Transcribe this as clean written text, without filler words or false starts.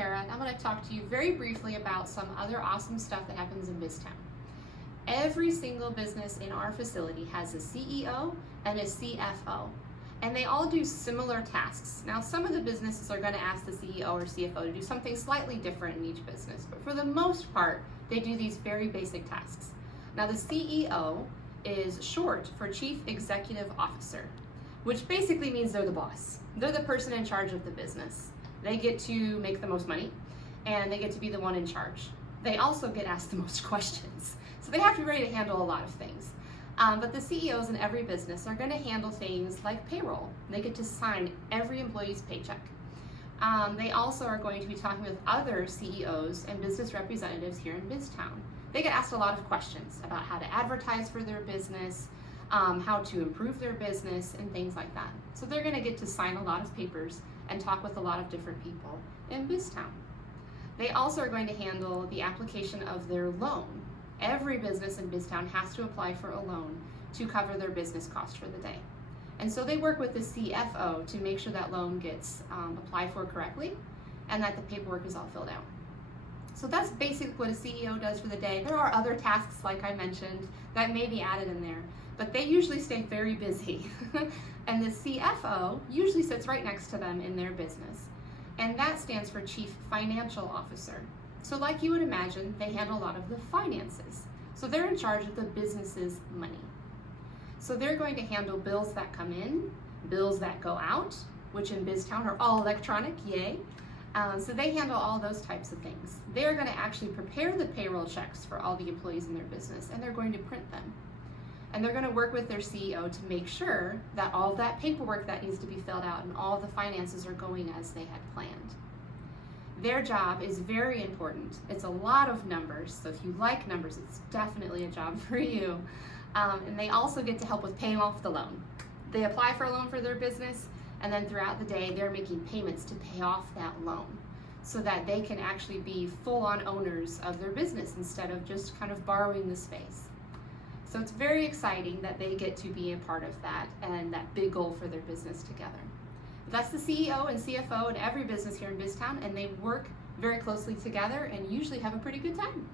Tara, and I'm going to talk to you very briefly about some other awesome stuff that happens in BizTown. Every single business in our facility has a CEO and a CFO, and they all do similar tasks. Now, some of the businesses are going to ask the CEO or CFO to do something slightly different in each business, but for the most part, they do these very basic tasks. Now, the CEO is short for Chief Executive Officer, which basically means they're the boss. They're the person in charge of the business. They get to make the most money, and they get to be the one in charge. They also get asked the most questions, so they have to be ready to handle a lot of things. But the CEOs in every business are going to handle things like payroll. They get to sign every employee's paycheck. They also are going to be talking with other CEOs and business representatives here in BizTown. They get asked a lot of questions about how to advertise for their business, how to improve their business, and things like that. So they're going to get to sign a lot of papers and talk with a lot of different people in BizTown. They also are going to handle the application of their loan. Every business in BizTown has to apply for a loan to cover their business cost for the day. And so they work with the CFO to make sure that loan gets applied for correctly and that the paperwork is all filled out. So that's basically what a CEO does for the day. There are other tasks, like I mentioned, that may be added in there, but they usually stay very busy. And the CFO usually sits right next to them in their business. And that stands for Chief Financial Officer. So like you would imagine, they handle a lot of the finances. So they're in charge of the business's money. So they're going to handle bills that come in, bills that go out, which in BizTown are all electronic, yay. So they handle all those types of things. They're going to actually prepare the payroll checks for all the employees in their business, and they're going to print them. And they're going to work with their CEO to make sure that all that paperwork that needs to be filled out and all the finances are going as they had planned. Their job is very important. It's a lot of numbers, so if you like numbers, it's definitely a job for you. And they also get to help with paying off the loan. They apply for a loan for their business, and then throughout the day, they're making payments to pay off that loan so that they can actually be full-on owners of their business instead of just kind of borrowing the space. So it's very exciting that they get to be a part of that and that big goal for their business together. That's the CEO and CFO in every business here in BizTown, and they work very closely together and usually have a pretty good time.